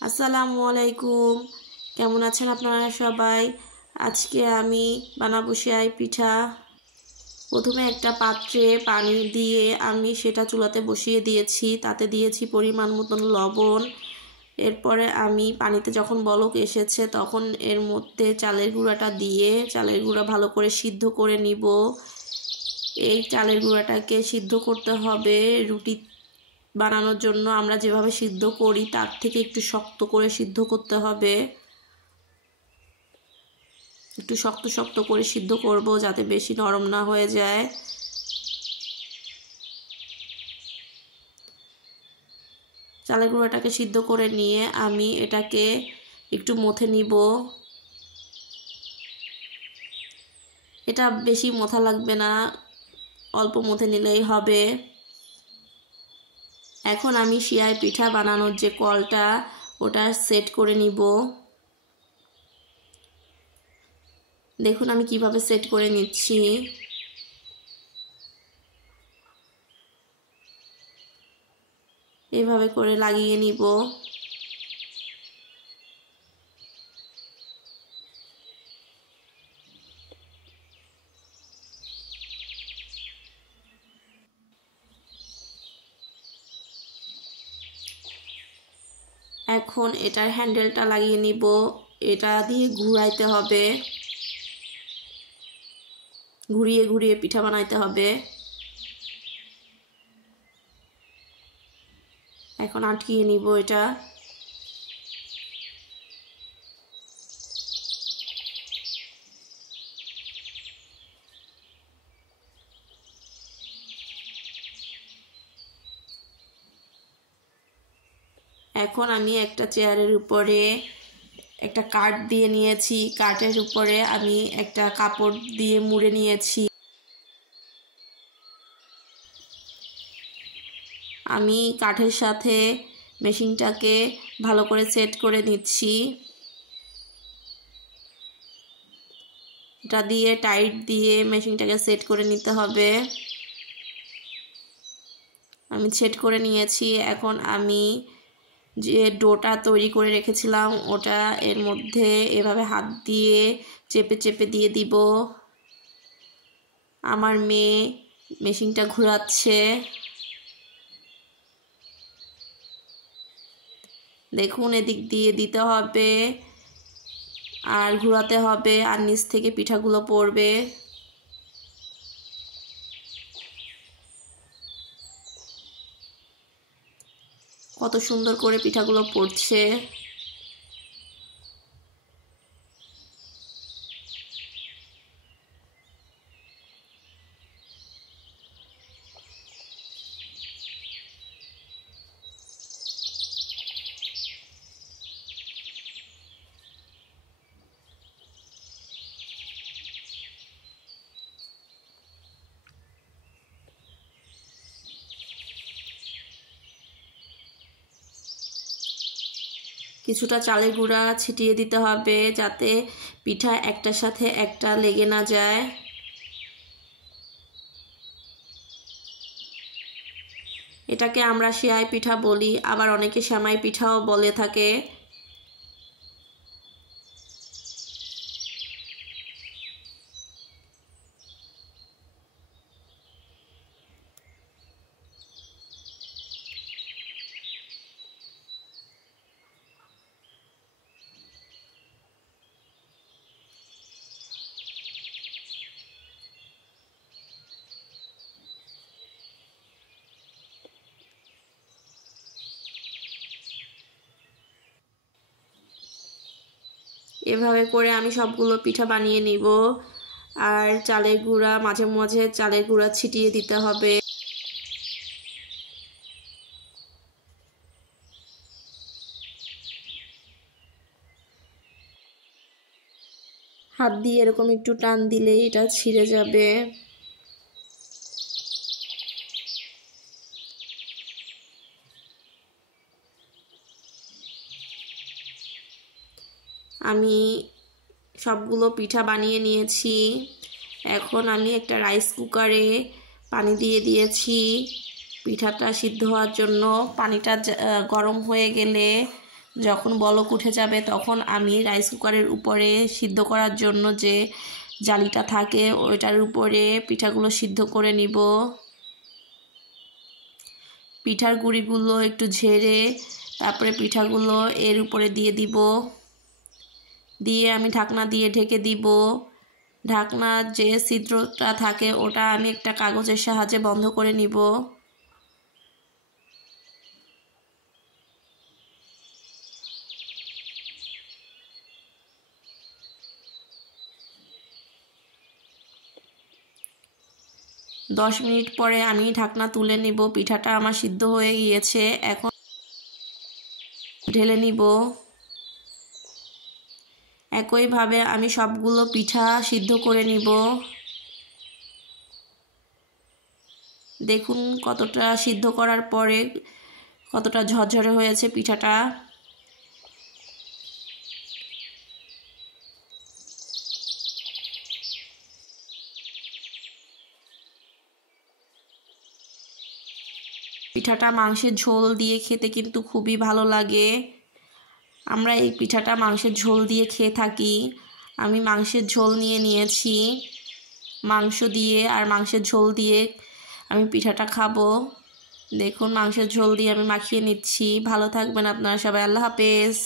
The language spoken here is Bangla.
আসসালামু আলাইকুম। কেমন আছেন আপনারা সবাই? আজকে আমি বানাবো সেমাই পিঠা। প্রথমে একটা পাত্রে পানি দিয়ে আমি সেটা চুলাতে বসিয়ে দিয়েছি। তাতে দিয়েছি পরিমাণ মতন লবণ। এরপরে আমি পানিতে যখন বলক এসেছে তখন এর মধ্যে চালের গুঁড়াটা দিয়ে চালের গুঁড়া ভালো করে সিদ্ধ করে নিব। এই চালের গুঁড়াটাকে সিদ্ধ করতে হবে রুটি বানানোর জন্য। আমরা যেভাবে সিদ্ধ করি তার থেকে একটু শক্ত করে সিদ্ধ করতে হবে। একটু শক্ত শক্ত করে সিদ্ধ করব যাতে বেশি নরম না হয়ে যায়। চালের গুঁড়াটাকে সিদ্ধ করে নিয়ে আমি এটাকে একটু মথে নিব। এটা বেশি মথা লাগবে না, অল্প মথে নিলেই হবে। এখন আমি সেমাই পিঠা বানানোর যে কলটা ওটা সেট করে নিব। দেখুন আমি কিভাবে সেট করে নিচ্ছি। এভাবে করে লাগিয়ে নিব। এখন এটার হ্যান্ডেলটা লাগিয়ে নিব। এটা দিয়ে ঘুরাইতে হবে, ঘুরিয়ে ঘুরিয়ে পিঠা বানাইতে হবে। এখন আটকিয়ে নিব এটা। এখন আমি একটা চেয়ারের উপরে একটা কাঠ দিয়ে নিয়েছি। কাঠের উপরে আমি একটা কাপড় দিয়ে মুড়ে নিয়েছি। আমি কাঠের সাথে মেশিনটাকে ভালো করে সেট করে নিচ্ছি। এটা দিয়ে টাইট দিয়ে মেশিনটাকে সেট করে নিতে হবে। আমি সেট করে নিয়েছি। এখন আমি যে ডোটা তৈরি করে রেখেছিলাম ওটা এর মধ্যে এভাবে হাত দিয়ে চেপে চেপে দিয়ে দিব। আমার মেয়ে মেশিনটা ঘোরাচ্ছে। দেখুন এদিক দিয়ে দিতে হবে আর ঘোরাতে হবে আর নিচ থেকে পিঠাগুলো পড়বে। কত সুন্দর করে পিঠাগুলো পড়ছে। কিছুটা চালের গুঁড়া ছিটিয়ে দিতে হবে যাতে পিঠা একটার সাথে একটা লেগে না যায়। এটাকে আমরা সেমাই পিঠা বলি, আবার অনেকে সেমাই পিঠাও বলে থাকে। এভাবে করে আমি সবগুলো পিঠা বানিয়ে নিব। আর চালের গুঁড়া মাঝে মাঝে চালের গুঁড়া ছিটিয়ে দিতে হবে। হাত দিয়ে এরকম একটু টান দিলেই এটা ছিঁড়ে যাবে। আমি সবগুলো পিঠা বানিয়ে নিয়েছি। এখন আমি একটা রাইস কুকারে পানি দিয়ে দিয়েছি পিঠাটা সিদ্ধ হওয়ার জন্য। পানিটা গরম হয়ে গেলে যখন বলক উঠে যাবে তখন আমি রাইস কুকারের উপরে সিদ্ধ করার জন্য যে জালিটা থাকে ওইটার উপরে পিঠাগুলো সিদ্ধ করে নিব। পিঠার গুঁড়িগুলো একটু ঝেড়ে তারপরে পিঠাগুলো এর উপরে দিয়ে দিব, দিয়ে আমি ঢাকনা দিয়ে ঢেকে দিব। ঢাকনার যে ছিদ্রটা থাকে ওটা আমি একটা কাগজের সাহায্যে বন্ধ করে নিব। দশ মিনিট পরে আমি ঢাকনা তুলে নিব। পিঠাটা আমার সিদ্ধ হয়ে গিয়েছে, এখন ঢেলে নিব। একইভাবে আমি সবগুলো পিঠা সিদ্ধ করে নিব। দেখুন কতটা সিদ্ধ করার পরে কতটা ঝরঝরে হয়েছে পিঠাটা। পিঠাটা মাংসের ঝোল দিয়ে খেতে কিন্তু খুবই ভালো লাগে। আমরা এই পিঠাটা মাংসের ঝোল দিয়ে খেয়ে থাকি। আমি মাংসের ঝোল নিয়ে নিয়েছি, মাংস দিয়ে আর মাংসের ঝোল দিয়ে আমি পিঠাটা খাবো। দেখুন মাংসের ঝোল দিয়ে আমি মাখিয়ে নিচ্ছি। ভালো থাকবেন আপনারা সবাই, আল্লাহ হাফেজ।